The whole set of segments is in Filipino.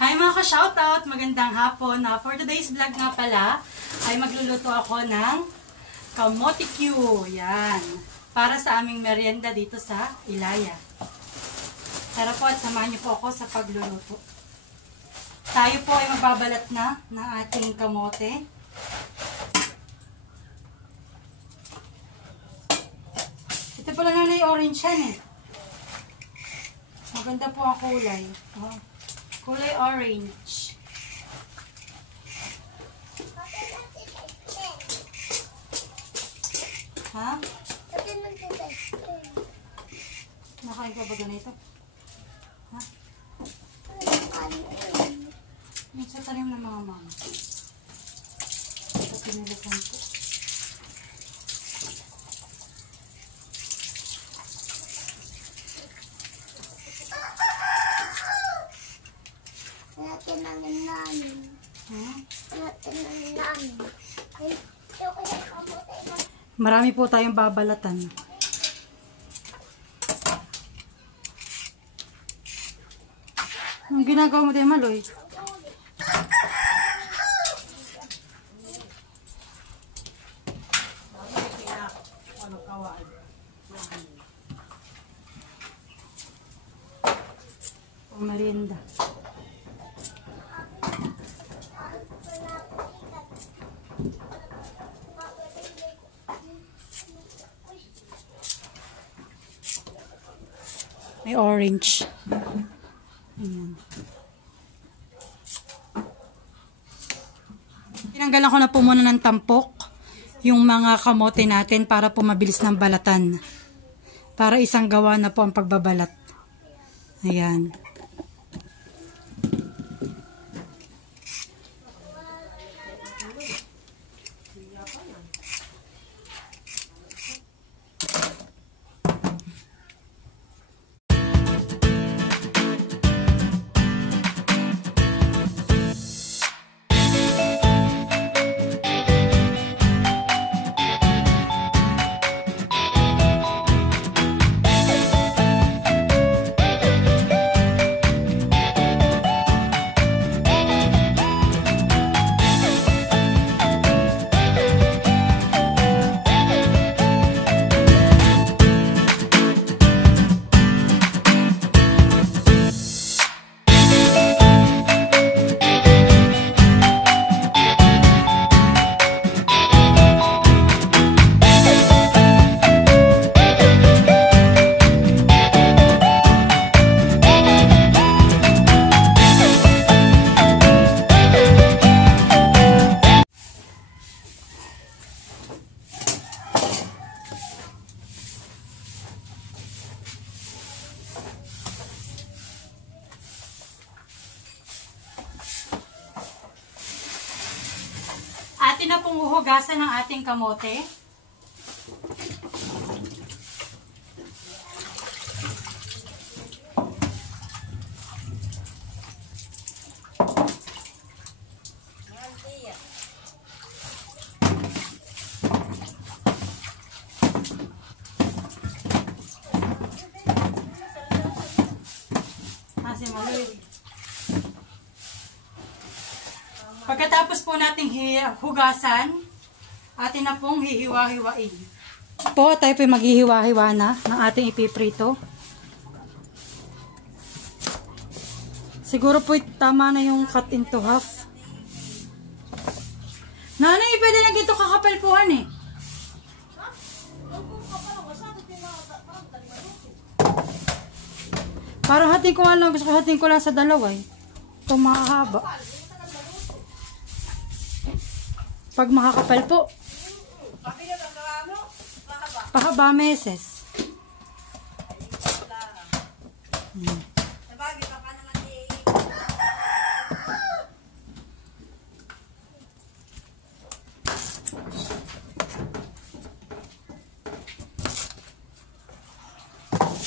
Hi mga ka-shoutout! Magandang hapon. For today's vlog nga pala, ay magluluto ako ng kamote Q. Yan. Para sa aming merienda dito sa Ilaya. Tara po at samahan niyo po ako sa pagluluto. Tayo po ay magbabalat na ng ating kamote. Ito pala na yung orange yan eh. Maganda po ang kulay. Oh. Kulay orange. Ha? Nakain ka ba ganito? Ha? Yung sa tanim ng mga mama. Ito pinilisan ko. Marami po tayong babalatan. Anong ginagawa mo tayo, Maloy? Ang merienda. May orange. Ayan. Tinanggalan ko na po muna ng tampok yung mga kamote natin para po mabilis ng balatan. Para isang gawa na po ang pagbabalat. Ayan. Atin na pong uhugasan ng ating kamote. Kasi maloy. Pagkatapos po nating hugasan, atin na pong hihiwa-hiwain. Po, tayo po maghihiwa-hiwa na ng ating ipiprito. Siguro po tama na yung cut into half. Nanay, pwede na gito kakapalpuhan eh. Para hatiin ko lang, gusto ko hatiin ko lang sa dalawa eh. Itong mahahaba. Pag makakapal po. Pahaba meses.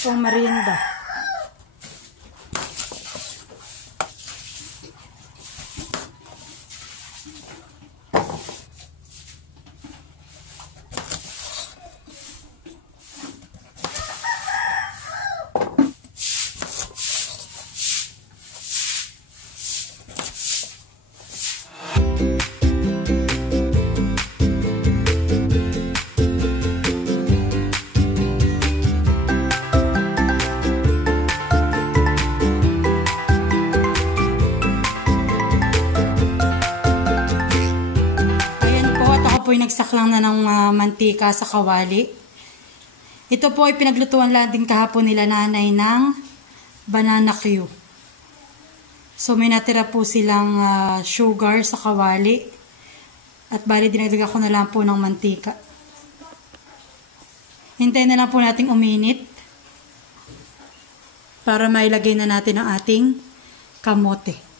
Itong merienda. na ng mantika sa kawali. Ito po ay pinaglutuan lang din kahapon nila nanay ng banana Q. So may natira po silang sugar sa kawali. At bali dinagdagan ko na lang po ng mantika. Hintayin na lang po nating uminit para mailagay na natin ang ating kamote.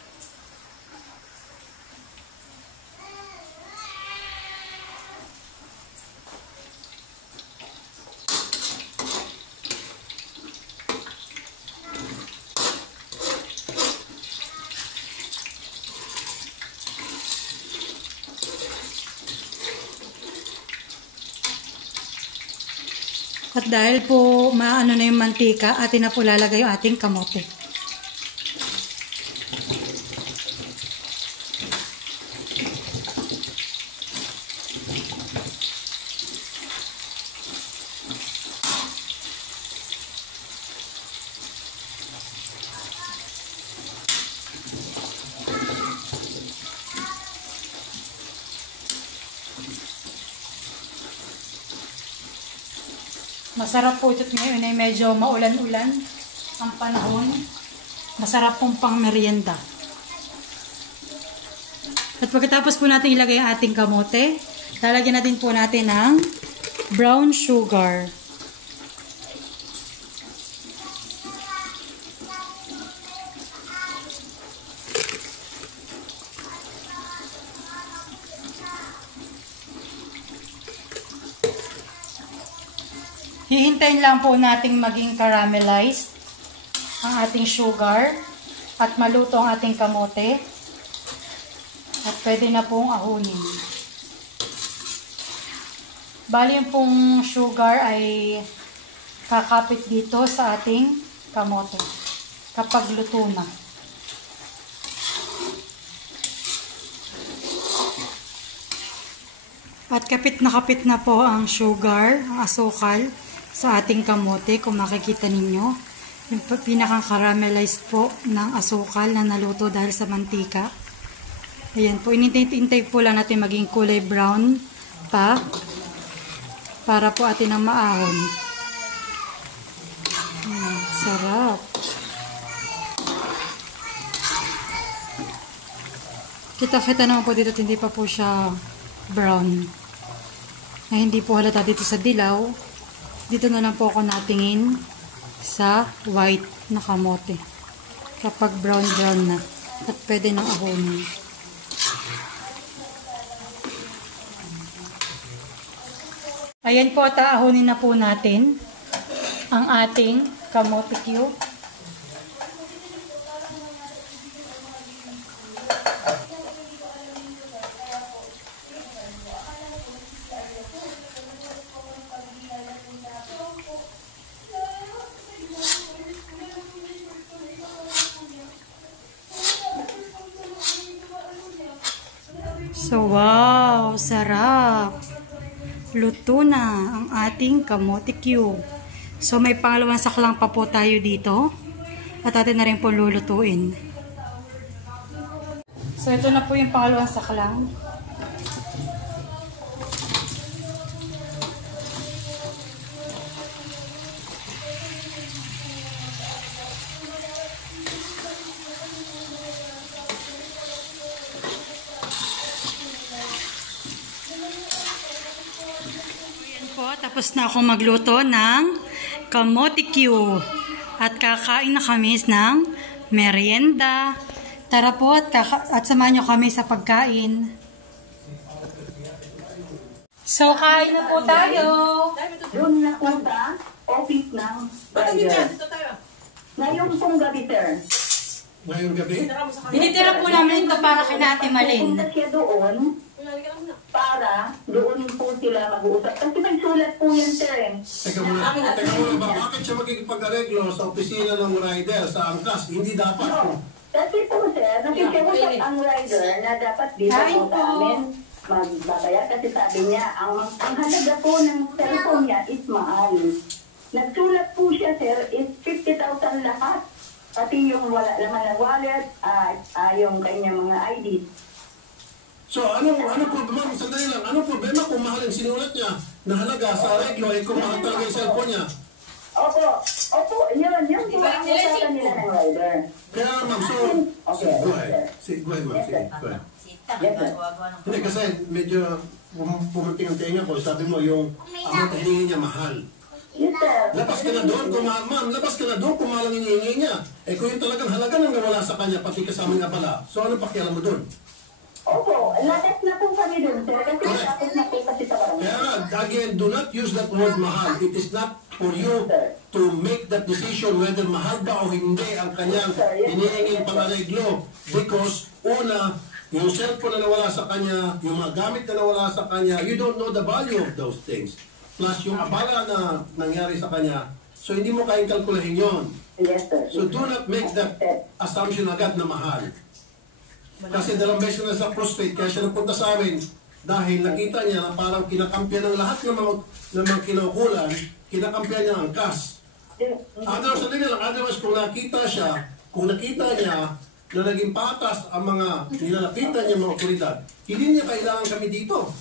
At dahil po maano na yung mantika, atin na po lalagay yung ating kamote. Masarap po ito ngayon ay medyo maulan-ulan ang panahon. Masarap pong pang merienda. At pagkatapos po natin ilagay ang ating kamote, lalagyan natin po natin ng brown sugar. Hihintayin lang po nating maging caramelized ang ating sugar at maluto ang ating kamote. At pwede na pong ahunin. Bali yung pong sugar ay kakapit dito sa ating kamote kapag luto na. At kapit na po ang sugar, ang asukal sa ating kamote. Kung makikita ninyo, yung pinakang caramelized po ng asukal na naluto dahil sa mantika. Ayan po, inintay po lang natin maging kulay brown pa para po atin ang maahon. Ayan, sarap. Kita-kita naman po dito, hindi pa po siya brown. Na hindi po halata dito sa dilaw. Dito na lang po ako natingin sa white na kamote. Kapag brown na. At pwede nang ahonin. Ayan po, at ahonin na po natin ang ating kamote cube. So, wow! Sarap! Luto na ang ating kamote cube. So, may pangalawang saklang pa po tayo dito. At atin na rin po lulutuin. So, ito na po yung pangalawang saklang. Tapos na akong magluto ng kamote cube. At kakain na kami ng merienda. Tara po at samahan nyo kami sa pagkain. So, kain na po tayo. Doon na punta, office ng buyer. Ngayong pong gabi, sir. Ngayong gabi? Binitira po namin ito para kina Ate Malin. Punta siya doon para doon po sila mag-uusap. Kasi may sulat po yan, sir. Teka muna ba? Bakit siya magkikipag-areglo sa opisina ng rider sa angkas? Hindi dapat po. Kasi po, sir, nakikiusap ang rider na dapat dito po sa amin magbabayad. Kasi sabi niya, ang halaga po ng cellphone niya is mahal. Nagsulat po siya, sir, is 50,000 lahat. Pati yung wala naman na wallet, yung kanyang mga ID. So, anong problema? Sandali lang. Anong problema kung mahal yung sinulat niya na halaga sa reglo ay kung mahal talaga yung cellphone niya? Opo, yun po ang usapan nila ng rider. Kaya ma'am, so go ahead. Go ahead, ma'am. Sige, go ahead. Hindi, kasi medyo pumunting ang tenga ko. Sabi mo, yung amount na hiningi niya mahal. Yes, sir. Labas ka na doon kung ma'am, labas ka na doon kung mahal ang hinihingi niya. Eh kung yung talagang halaga nang nawala sa kanya, pati kasama nga pala. So anong pakialam mo doon? Opo, lakas na po kami dun, sir. Kasi tapos na po kasi sa barangay. Kaya again, do not use that word mahal. It is not for you to make that decision whether mahal ba o hindi ang kanyang hinihinging pangareglo. Because, una, yung cellphone na nawala sa kanya, yung mga gamit na nawala sa kanya, you don't know the value of those things. Plus, yung abala na nangyari sa kanya, so hindi mo kayang kalkulahin yon. Yes, sir. So do not make that assumption agad na mahal. Kasi dalawang beses na sa prostate, kaya siya napunta sa amin dahil nakita niya na parang kinakampiyan ng lahat ng mga kinaukulan, kinakampiyan niya ang cash. Otherwise, kung nakita niya na naging patas ang mga nilalapitan niya mga otoridad, hindi niya kailangan kami dito.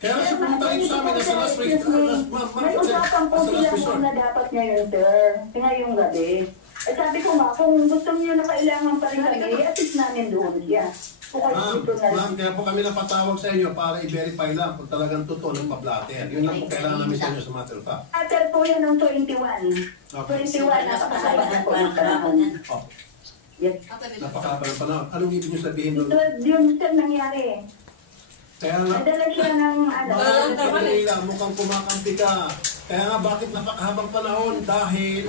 Kaya siya pumunta rin sa amin sa last resort. May usapan po sila na dapat ngayon, sir. Ngayong gabi. Eh sabi ko nga, kung gusto niyo na kailangan pa rin kami, i-assist namin doon siya. Ma'am, kaya po kami napatawag sa inyo para i-verify lang kung talagang totoo ng pa-blatter. Yun lang po kailangan namin sa inyo sa matter of fact. Blatter po yan ng 21. 21, napakasaba na po ng panahon. Yes. Napakahaba ng panahon. Anong ibig niyo sabihin doon? Yun, sir, nangyari. Kaya nga, Nadala siya ng mukhang kumakampi ka. Kaya nga, bakit napakahabang panahon? Dahil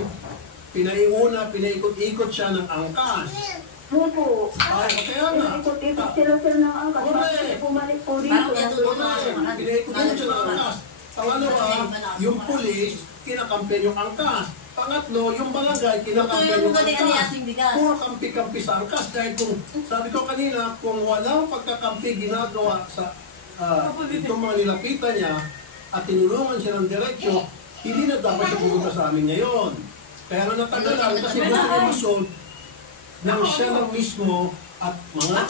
pinaikot-ikot siya ng angkas. Opo. Kaya nga. Ikot-ikot sila ng angkas. Correct. Bumalik po dito. Pinaikot-ikot siya ng angkas. Pangalawa, yung pulis, kinakampiyan yung angkas. Pangatlo, yung barangay, kinakampiyan yung angkas. Puro kampi-kampi sa angkas. Dahil kung, sabi ko kanina, kung walang pagkakampi ginagawa sa itong mga nilapitan niya at tinulungan siya ng diretsyo, hindi na dapat siya pumunta sa amin ngayon. Kaya nga natagalan kasi gusto niya masolve nang siya lang mismo at mga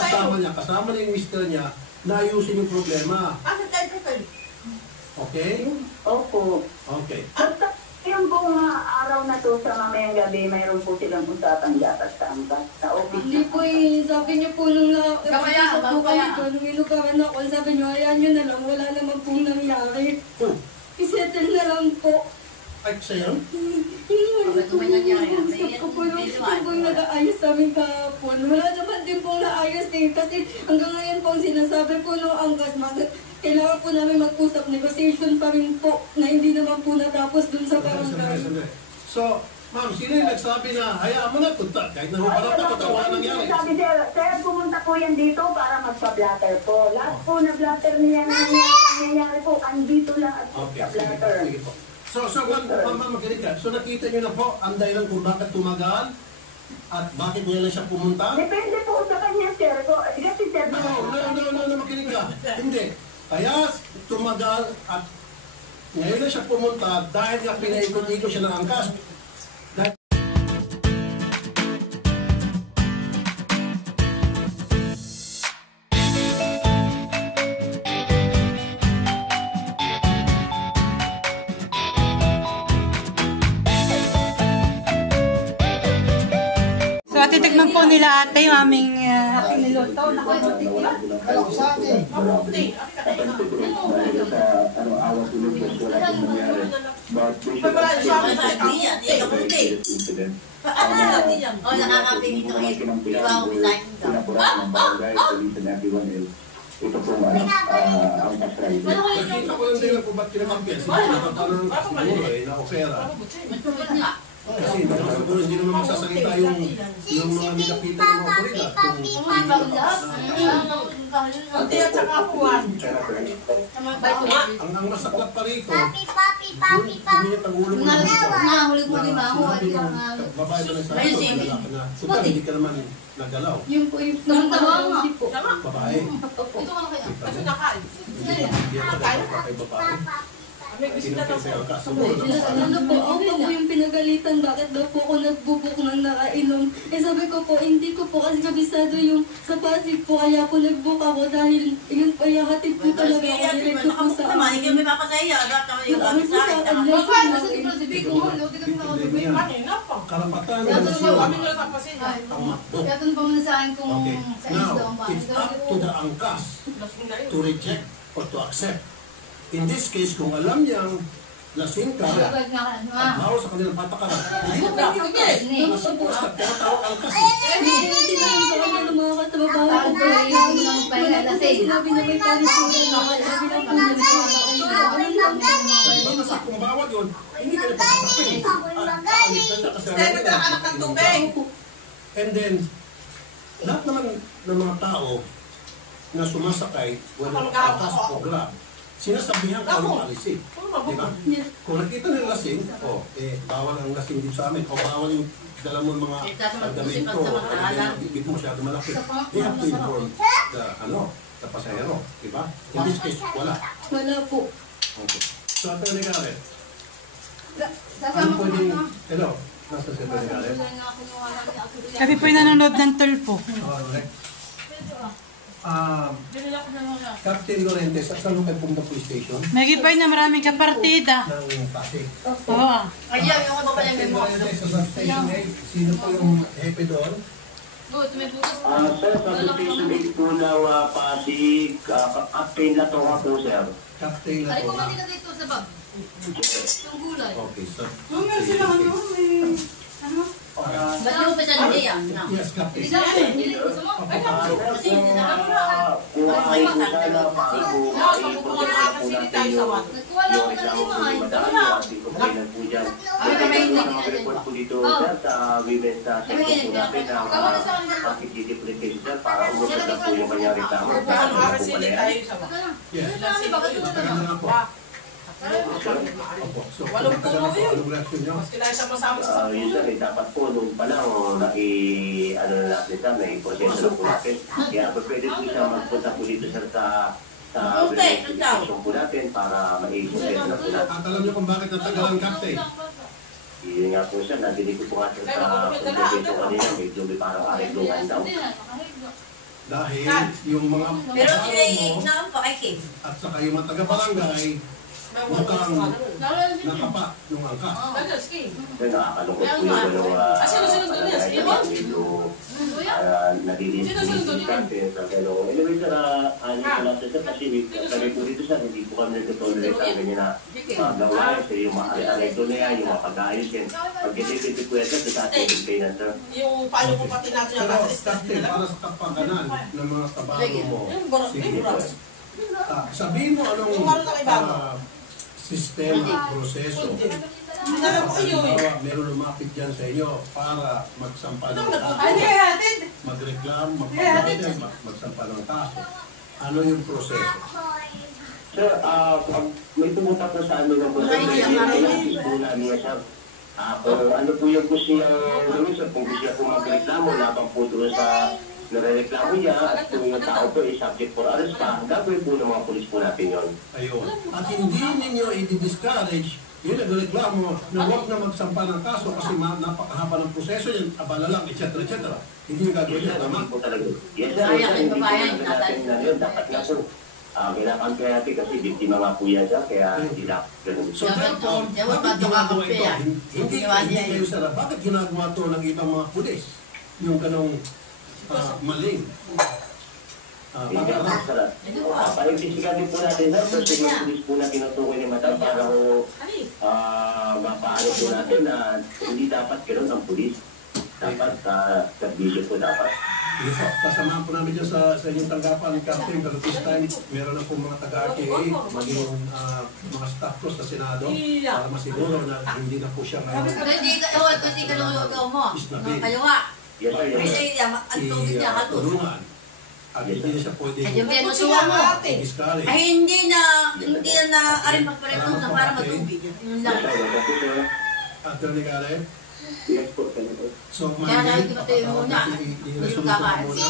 kasama na yung mister niya na ayusin yung problema. Okay? Opo. Okay. Basta yung pong araw na to sa mamayang gabi, mayroon po silang usapan dapat sa angkas, sa office. Hindi po sabi niyo po nung nung inukaran ako, sabi niyo, ayan nyo na lang, wala naman pong nangyari. Isettle na lang po. Ay, sa'yo? Yung nag-aayos sa amin kahapon. Wala naman din pong naayos eh. Kasi hanggang ngayon po sinasabi po nung angkas, kailangan po namin mag-usap, negotiation pa rin po na hindi naman po natapos dun sa barangay. So, ma'am, sino yung nagsabi na hayaan mo na punta? Kahit nahuparap na, totoo na nangyari. Sabi sir, pumunta po yan dito para magpa-blatter po. Lahat po na blatter niya na nangyayari po, andito lang at blatter. Sige po. So, ma'am, makinig ka. So, nakita niyo na po ang dahilan kung bakit tumagal at bakit niya lang siya pumunta? Depende po sa kanya, sir. Kasi sir, No, makinig ka. Hindi. Kaya tumagal at ngayon na siya pumunta dahil nga pinaikot-ikot siya ng angkas. So, titignan po nila ate yung aming niluto. Ito po ang pasray. Nakita ko lang din kung ba't kinakampiyan. Siguro na-ofera. Kasi hindi naman magsasalita yung mga nikapitan ng mga otoridad. Ang masaklap pa rito, uminit ang ulo mo na Nahulog mo di ba ako? babae ba na sa na total hindi ka naman nagalaw. Yung po yung nangatawang po. Babae. Ito ka na kaya. Kasi nakain. Hindi ako dapat kay babae. May bisita daw. Siguro Ano po, ako po yung pinagalitan, bakit daw po ako nagbubuk ng nakainom. Eh sabi ko po, hindi ko po kasi kabisado yung sa Pasig po, kaya po nag-book ako dahil yun po, hatid po talaga ako direkto po sa amin. Yung ano po sa Karapatan ng Kami nasyon nila sa pasina. ang makbo. Kaya doon pa muna sa akin kung Okay. sa isda Now, ang ba. it's up to the angkas Lasing na yun. to reject or to accept. In this case, kung alam niyang lasing ka, Sabag nga ka, ano ah. bawal sa kanilang patakaran. Hindi mo pa yung angkas. Nasa posta, tinatawag angkas. Hindi na lang sa kanya ng mga katababaho ko po. Wala po po sinabi na may parisunan ako. Sabi lang po niya Diba kasi kung bawal yun, hindi ka na pasasakit. Aalis na siya kasi alam nila. anak ng tubig. And then, lahat naman ng mga tao na sumasakay, whether angkas o grab, sinasabihan ka ng alisin. Diba? Kung nakita nila lasing, bawal ang lasing din sa amin, o bawal yung dala mo mga pagdamento, hindi mo masyado malaki. They have to inform the pasahero. Diba? In this case, wala. Wala po. Okay. So, Atty. Garrett, ano Sasama ko pwedeng, na. hello, nasa si Atty. Garrett? Kami po nanonood ng tulpo. Alright. Binila ko na mga. Captain Lorentes, saan mo kayo pumunta police station? Nagipay na maraming kapartida. Ng Pasig. Oo. Ayan, yung ano pala Captain yung mo. Lorentes, sa substation 8, sino po yung hepe doon? Good, may bukas. Sir, sa station 8 po na Pasig, Captain Latonga po, sir. Captain na Ay, po. kumali ka dito sa bag. Yung gulay. Okay, so. Meron sila ano? Ba't yung pa siya hindi yan? Yes, Captain. Hindi na, hindi. Gusto mo? Kung ay po sana Magpupunta na kasi hindi tayo sa wat. Nagkuha lang ako ng lima ay. Report po dito sir sa women's section po natin ng anti-deportation sir para umutot na po yung kanyang reklamo. Ano kasi hindi tayo sa wat. Yes. Ano ba? Ba't Tagal na nga po. Opo. So, Walong tagal na po. puno yun. Anong reaction nyo? Mas kailangan sama-sama sa Yun sir, dapat po nung pa lang ano na natin sir, may proseso na po natin. Kaya pwede po siya magpunta po dito sir sa women's section po natin para ma-proseso na po natin. At alam nyo kung bakit natagalan, Captain? Yun nga po sir, nadinig ko po nga sir sa pagkakito kanina, medyo may parang arigluhan daw. Dahil yung mga Pero kasama sila mo i-exam pa kay Kim. at saka yung mga taga-barangay mukhang nakapa nung angkas. Pero nakakalungkot po yung nadidinig po yung captain sa gano'n. Anyway sir, sir, kasi kami po dito sir, hindi po kami nag-tolerate ang ganyan na gawain. So yung mga arito na yan, yung mga pag-aayos yan. Pag-dipiti po yan sir, sa ating maintenance sir. yung paano mo pati natin yung Pero, basis. Captain, para sa kapaganan ng mga kabalo mo, Yung boros, sige yung po. boros. Sabihin mo anong Yung ano na kay Bago? sistema, proseso. Alam ko yun. Halimbawa, meron lumapit dyan sa inyo para magsampa ng kaso. Magreklamo, magpapagod, magsampa ng kaso. Ano yung proseso? Sir, pag may pumunta po sa amin ng pula niya sir. Kung ano po yung gusto niya gawin sir, kung gusto niya po magreklamo, labang po doon sa nare-reklamo niya at kung yung tao po ay subject for arrest pa, gagawin po ng mga polis po natin yun. Ayun. At hindi ninyo i-discourage yung nagreklamo na huwag na magsampa ng kaso kasi napakahaba ng proseso yan, abala lang, etc. etc. Hindi nyo gagawin yan, tama? Po talaga. Yes sir, hindi po natin na yun. Dapat nga po, kailangan kaya natin kasi biktima nga po yan siya, kaya hindi na ganun. So therefore, bakit ginagawa ito? Hindi kayo sir, bakit ginagawa ito ng ibang mga pulis? Yung ganong maling. Pa-investigatin po natin sir, kasi yung pulis po na tinutukoy ni Madam para ho mapaano po natin na hindi dapat gano'n ang pulis. Dapat servisyo po dapat. Sige po, kasamahan po namin dyan sa inyong tanggapan, Captain, pero this time, meron na po mga taga-RTA, maging mga staff ko sa Senado, para masiguro na hindi na po siya ngayon Hindi ka lulugaw mo. isnabil. Kaliwa. Yes sir, yes sir. Ang tubig niya halos. Tulungan. At hindi na siya pwede Ay, yung pinatuwa mo. i-discourage. Ay, hindi na aring magpareto na para matubig. Yun lang. Yes sir, yes sir. Attorney Garrett, Yes po, Senator. so Kaya Monday, nakikita tayo muna. i-resolve ko muna.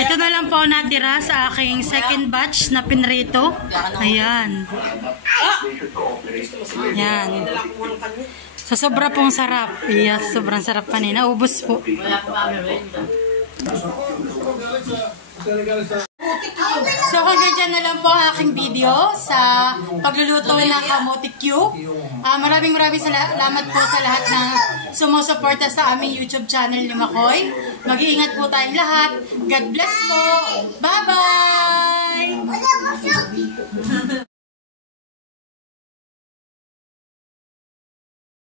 Ito na lang po natira sa aking second batch na pinrito. Ayan. Yan. So, sobra pong sarap. Yes, sobrang sarap pa nila. Ubus po. So, hanggang dyan na lang po ang aking video sa pagluluto ng kamote Q. Maraming salamat po sa lahat na sumusuporta sa aming YouTube channel ni Makoy. Mag-iingat po tayong lahat. God bless po. Bye-bye!